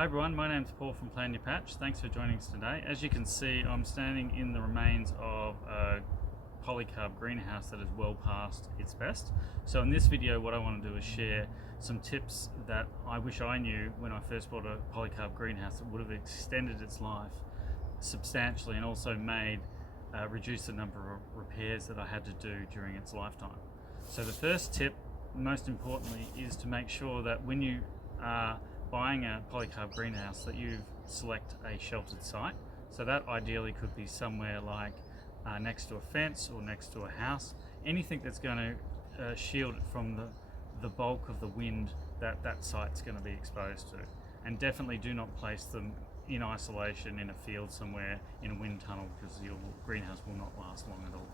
Hi everyone, my name's Paul from Plan Your Patch. Thanks for joining us today. As you can see, I'm standing in the remains of a polycarb greenhouse that is well past its best. So in this video, what I want to do is share some tips that I wish I knew when I first bought a polycarb greenhouse that would have extended its life substantially and also reduced the number of repairs that I had to do during its lifetime. So the first tip, most importantly, is to make sure that when you are buying a polycarb greenhouse that you select a sheltered site. So that ideally could be somewhere like next to a fence or next to a house, anything that's going to shield it from the bulk of the wind that site's going to be exposed to. And definitely do not place them in isolation in a field somewhere in a wind tunnel, because your greenhouse will not last long at all.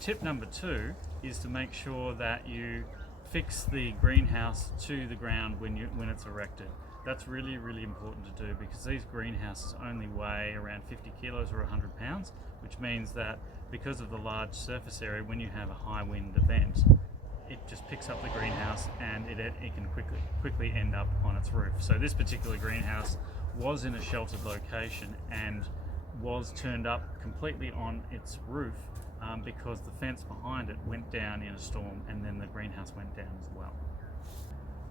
Tip number 2 is to make sure that you fix the greenhouse to the ground when it's erected. That's really important to do, because these greenhouses only weigh around 50 kilos or 100 pounds, which means that because of the large surface area, when you have a high wind event, it just picks up the greenhouse and it can quickly end up on its roof. So this particular greenhouse was in a sheltered location and was turned up completely on its roof because the fence behind it went down in a storm, and then the greenhouse went down as well.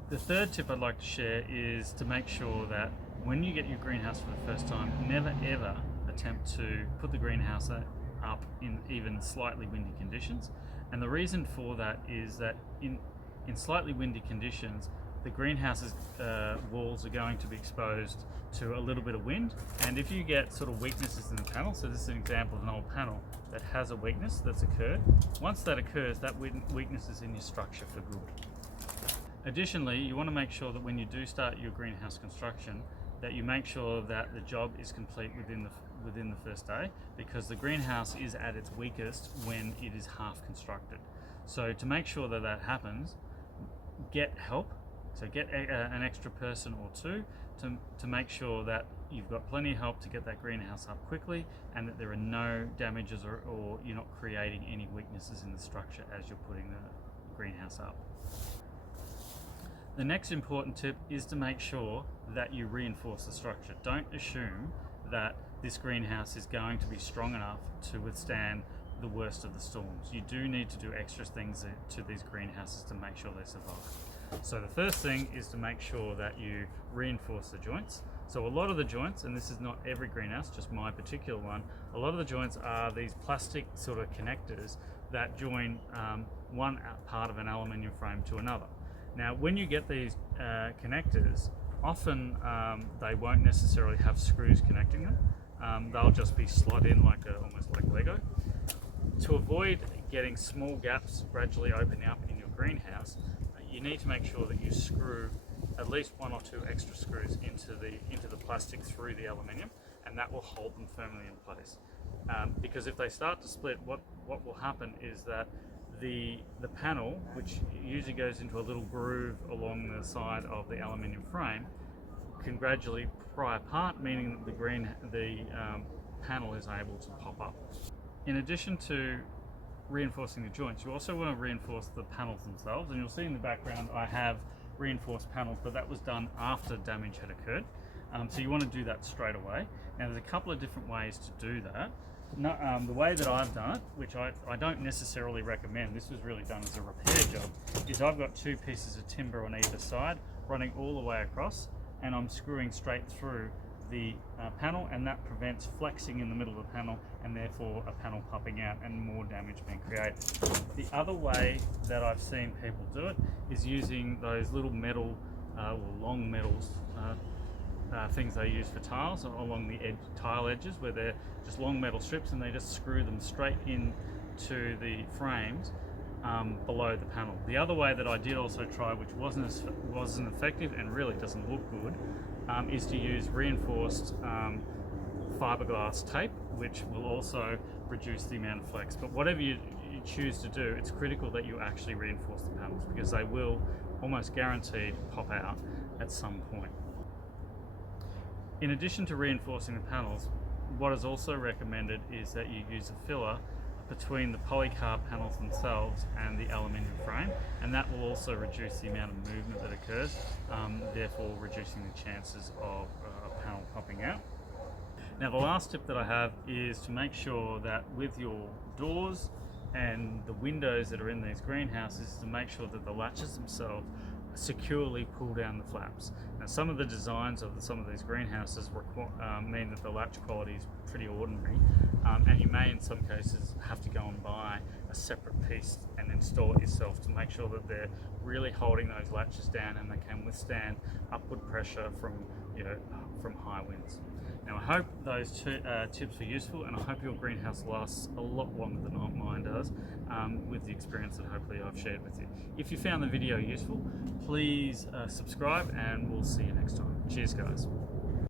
The third tip I'd like to share is to make sure that when you get your greenhouse for the first time, never ever attempt to put the greenhouse up in even slightly windy conditions. And the reason for that is that in slightly windy conditions, the greenhouse's walls are going to be exposed to a little bit of wind, and if you get sort of weaknesses in the panel, so this is an example of an old panel that has a weakness that's occurred, once that occurs, that weakness is in your structure for good. Additionally, you want to make sure that when you do start your greenhouse construction, that you make sure that the job is complete within the first day, because the greenhouse is at its weakest when it is half constructed. So to make sure that that happens, get help. So get an extra person or two to make sure that you've got plenty of help to get that greenhouse up quickly, and that there are no damages or you're not creating any weaknesses in the structure as you're putting the greenhouse up. The next important tip is to make sure that you reinforce the structure. Don't assume that this greenhouse is going to be strong enough to withstand the worst of the storms. You do need to do extra things to these greenhouses to make sure they survive. So the first thing is to make sure that you reinforce the joints. So a lot of the joints, and this is not every greenhouse, just my particular one, a lot of the joints are these plastic sort of connectors that join one part of an aluminium frame to another. Now, when you get these connectors, often they won't necessarily have screws connecting them. They'll just be slot in almost like Lego. To avoid getting small gaps gradually opening up in your greenhouse, you need to make sure that you screw at least 1 or 2 extra screws into the plastic through the aluminium, and that will hold them firmly in place. Because if they start to split, what will happen is that the panel, which usually goes into a little groove along the side of the aluminium frame, can gradually pry apart, meaning that the panel is able to pop up. In addition to reinforcing the joints, you also want to reinforce the panels themselves, and you'll see in the background I have reinforced panels, but that was done after damage had occurred. So you want to do that straight away. Now there's a couple of different ways to do that. The way that I've done it, which I don't necessarily recommend, this was really done as a repair job, is I've got 2 pieces of timber on either side running all the way across, and I'm screwing straight through the panel, and that prevents flexing in the middle of the panel and therefore a panel popping out and more damage being created. The other way that I've seen people do it is using those little metal or long metals things they use for tiles along the tile edges, where they're just long metal strips, and they just screw them straight into the frames below the panel. The other way that I did also try, which wasn't effective and really doesn't look good, is to use reinforced fiberglass tape, which will also reduce the amount of flex. But whatever you choose to do, it's critical that you actually reinforce the panels, because they will almost guaranteed pop out at some point. In addition to reinforcing the panels, what is also recommended is that you use a between the polycarb panels themselves and the aluminium frame, and that will also reduce the amount of movement that occurs, therefore reducing the chances of a panel popping out. Now the last tip that I have is to make sure that with your doors and the windows that are in these greenhouses, to make sure that the latches themselves securely pull down the flaps. Now some of the designs of some of these greenhouses mean that the latch quality is pretty ordinary, and you may in some cases have to go and buy a separate piece and install it yourself to make sure that they're really holding those latches down and they can withstand upward pressure from high winds. Now I hope those two tips were useful, and I hope your greenhouse lasts a lot longer than mine does, with the experience that hopefully I've shared with you. If you found the video useful, please subscribe, and we'll see you next time. Cheers guys.